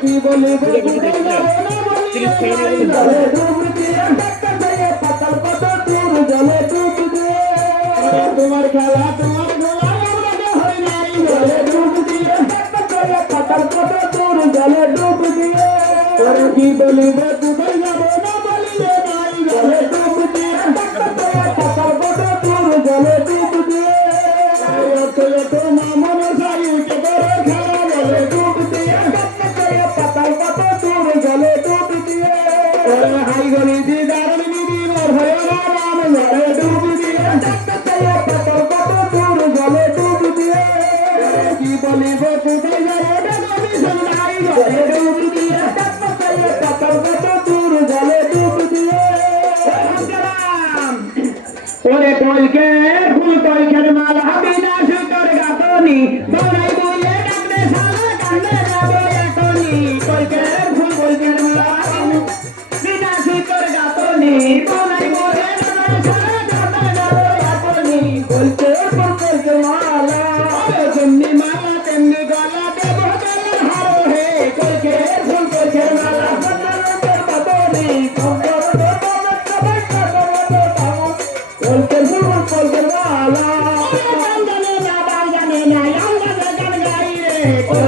তোমার খেলা তোমার জলে ডুব দিয়ে ওরে কি বলিবে তুমি না বলিবে নাই জলে ডুব দিয়ে পাতার বড় তোর জলে ডুব দিয়ে কি বলিব ওরে কলকে ফুল কলকের মাল হবে না সুতোর গাতনি দৌড়াই বলে ডাকবে সারা কান্দে যাব এখনি কলকে ফুল কলকের মাল হবে না সুতোর গাতনি